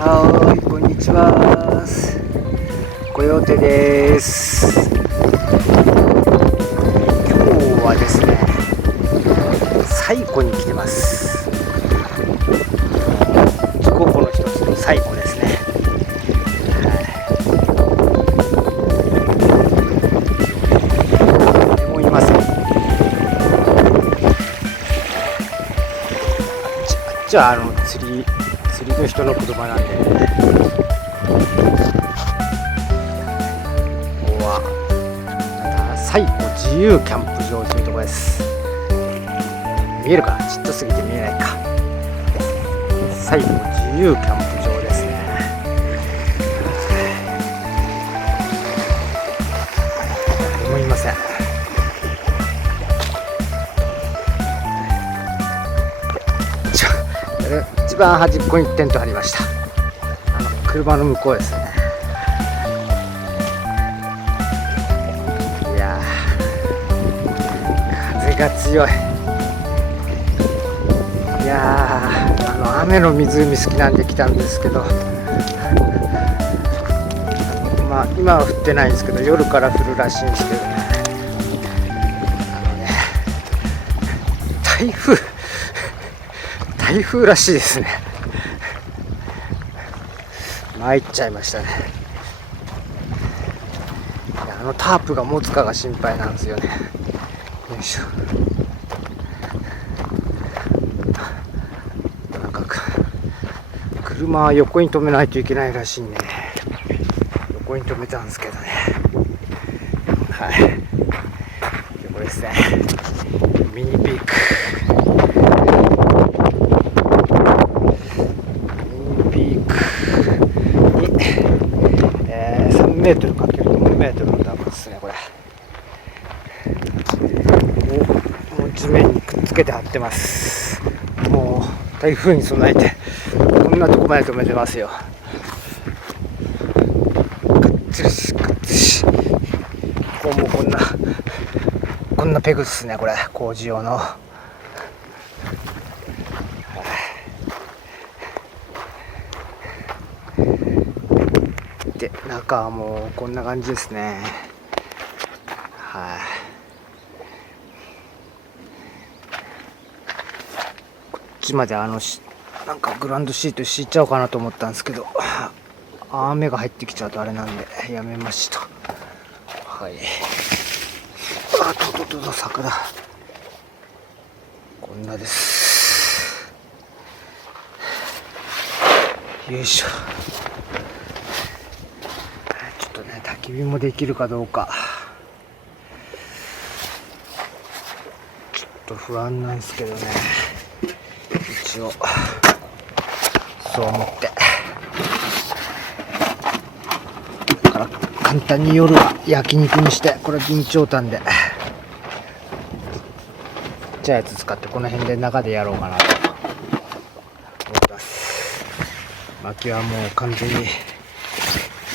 はい、こんにちは。コヨーテです。今日はですね、西湖に来てます。十五湖の一つの西湖ですね。誰もいません。あっちは釣りの人の車なんで、ここは西湖自由キャンプ場というところです。見えるかな、ちっとすぎて見えないか。西湖自由キャンプ場ですね。誰もいません。一番端っこにテント張りました。車の向こうですね。いやー、風が強い。いやー、雨の湖好きなんで来たんですけど、まあ今は降ってないんですけど、夜から降るらしいんですけどね。台風らしいですね。参っちゃいましたね。タープが持つかが心配なんですよね。よいしょ。なんか車は横に止めないといけないらしいんでね、横に止めたんですけどね。はい、これですね、ミニピーク。3メートル ×4 メートルのダムですね。これもう地面にくっつけて貼ってます。もう台風に備えてこんなとこまで止めてますよ。かっつりしかっつりし、ここもこんなペグですね。これ工事用の。で、中はもうこんな感じですね。はい、こっちまでなんかグランドシート敷いちゃおうかなと思ったんですけど、雨が入ってきちゃうとあれなんでやめました。はい。と桜こんなです。よいしょ。ちょっとね、焚き火もできるかどうかちょっと不安なんですけどね。一応そう思ってだから簡単に夜は焼肉にして、これ備長炭でじゃあやつ使ってこの辺で中でやろうかなと思います。薪はもう完全に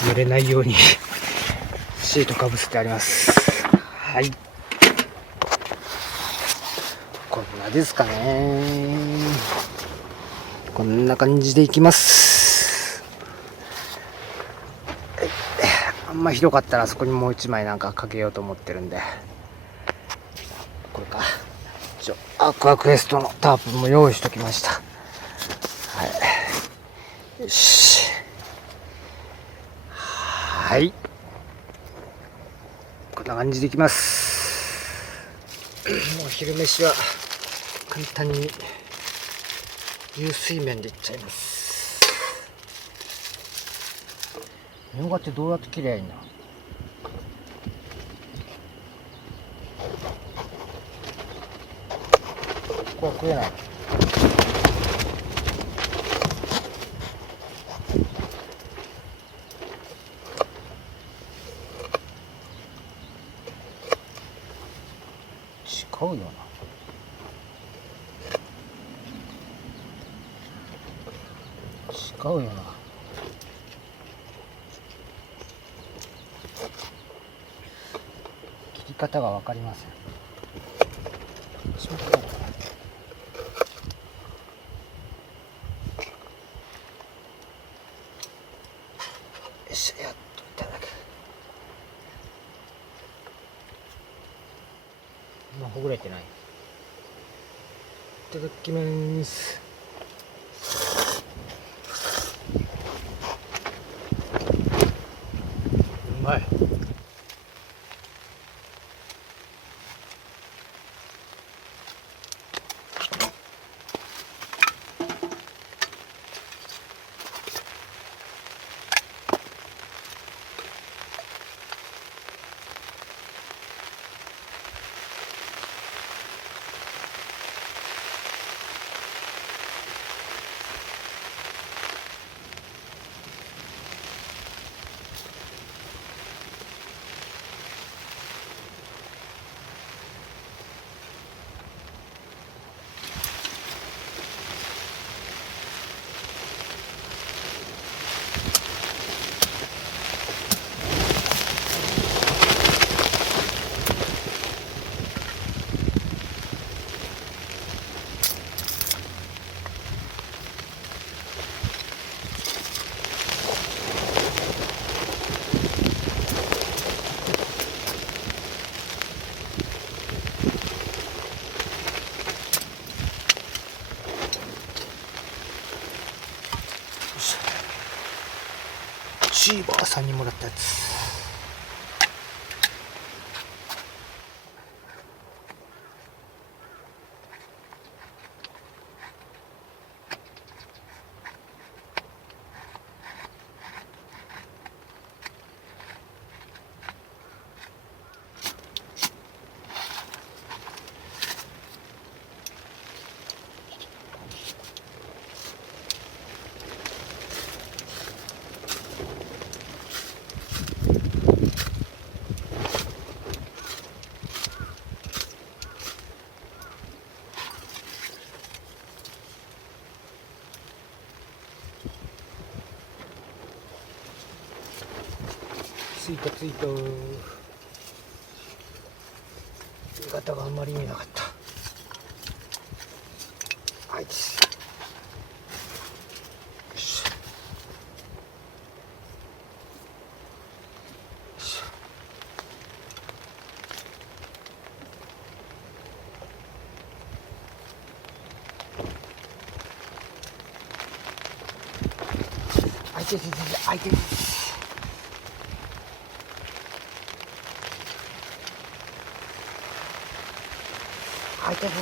濡れないようにシートかぶせてあります。はい、こんなですかね。こんな感じでいきます。あんまひどかったらそこにもう一枚なんかかけようと思ってるんで、これか。アクアクエストのタープも用意しときました。はい、よし。はい、こんな感じでいきます。もう昼飯は簡単に流水麺でいっちゃいます。みょうがってどうやって切りゃいいんだ。ここは食えない。違うよな。違うよな。切り方が分かりません。よし、やっといただく。まあほぐれてない。いただきます。うまい。シーバーさんにもらったやつ。ついたついた。型があんまり意味なかった。あいつ。よし。よし。あいてててて、あいててて。あいてててて。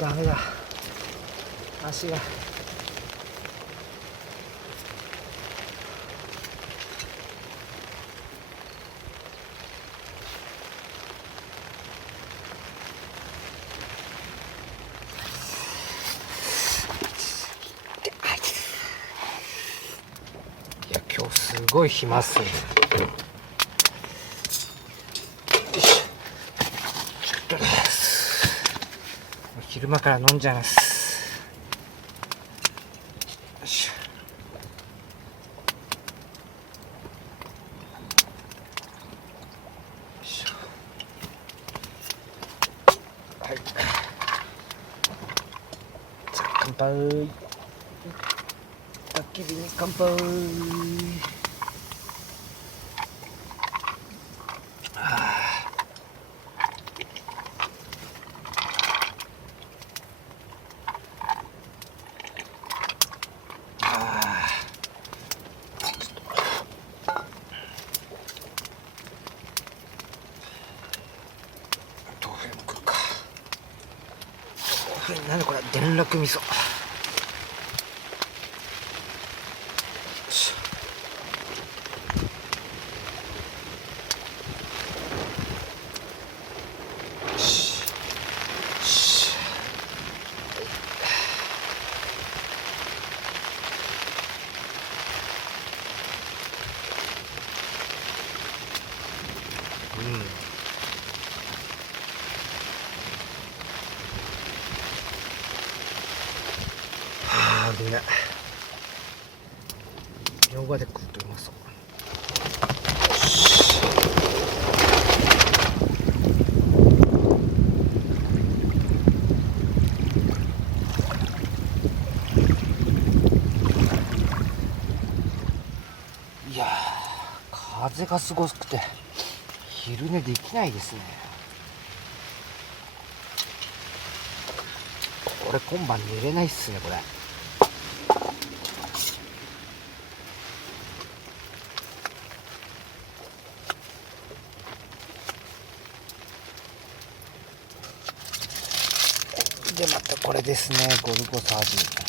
ダメだ。足が。いや、今日すごい暇っすね。昼間から飲んじゃいます。よし。はい。じゃあ乾杯。焚き火に乾杯。何これ、田楽味噌。みんなみょうがで食うとうまそう。風がすごくて昼寝できないですね。これ今晩寝れないっすねこれ。でまたこれですね、ゴルゴサーディン。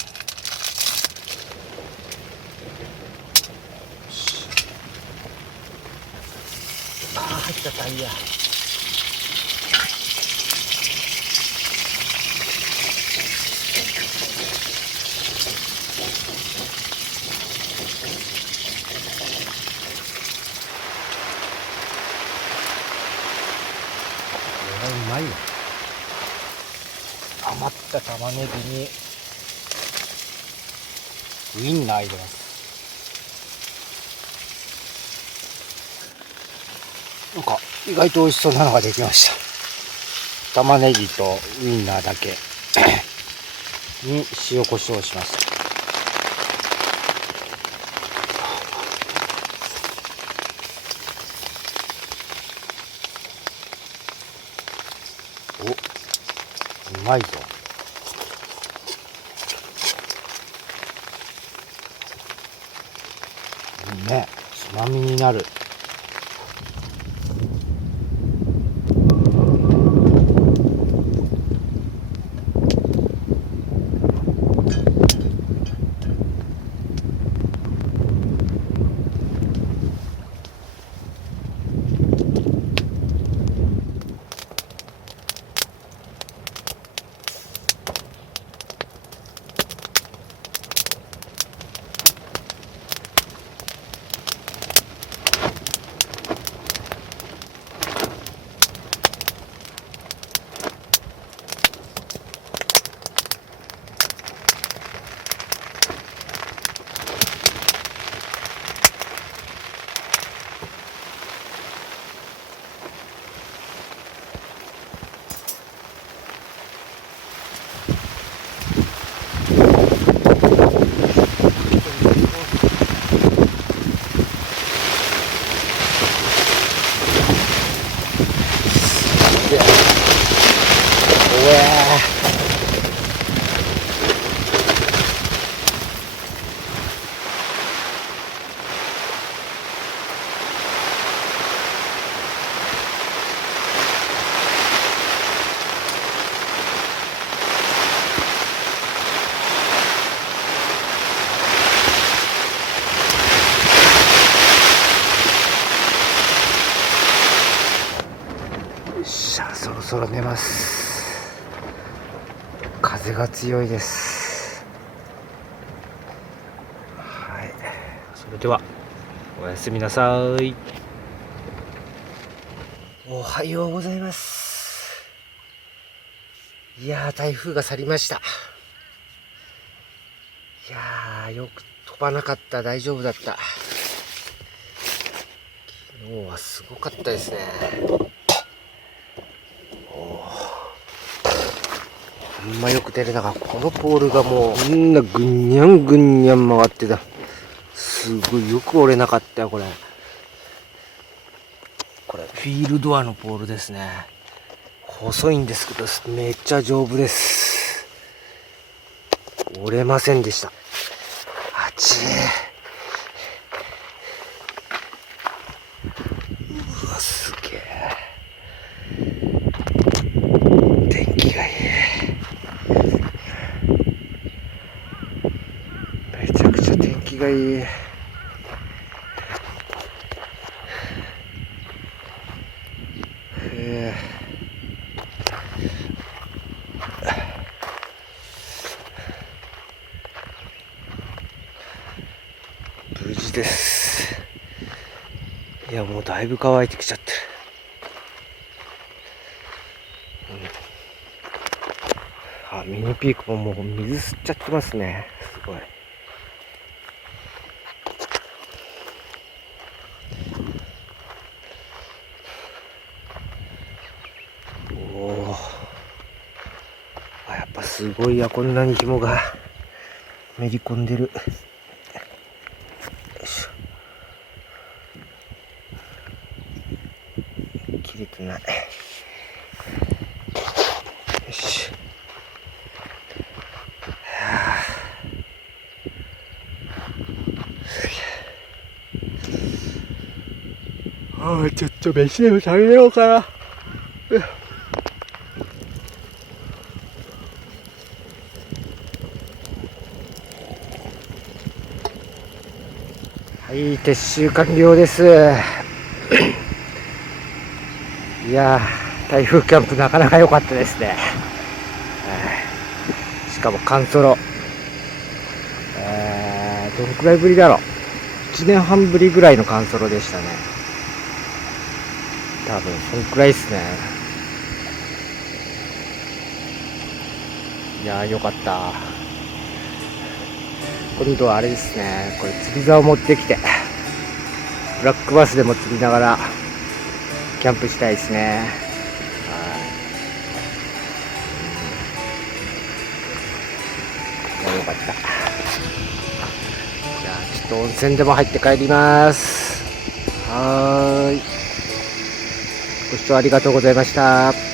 入ったタイヤ。これはうまいわ。余った玉ねぎにウインナー入れます。なんか意外と美味しそうなのができました。玉ねぎとウインナーだけに塩コショウします。お、うまいぞ。いいね、つまみになる。そろそろ寝ます。風が強いです。はい、それではおやすみなさい。おはようございます。いやー、台風が去りました。いやー、よく飛ばなかった。大丈夫だった。昨日はすごかったですね。あんまよく出れなかった。このポールがもうみんなぐんにゃんぐんにゃん回ってた。すごいよく折れなかったよこれ。これフィールドアのポールですね。細いんですけどめっちゃ丈夫です。折れませんでした。あちー、うわすげえ。天気がいい。めちゃくちゃ天気がいい。無事です。いやもうだいぶ乾いてきちゃってる。あ、ミニピークももう水吸っちゃってますね。すごい。おお。あ、やっぱすごいや、こんなに紐がめり込んでる。よいしょ。れない。よし。ちょっと飯でも食べようかな。はい、撤収完了です。いやー、台風キャンプなかなか良かったですね。しかも寒ソロ。どのくらいぶりだろう。1年半ぶりぐらいの寒ソロでしたね。多分そのくらいですね。いやー、よかった。今度はあれですね、これ釣り竿を持ってきてブラックバスでも釣りながらキャンプしたいですね。いや、よかった。じゃあちょっと温泉でも入って帰ります。はーい、ご視聴ありがとうございました。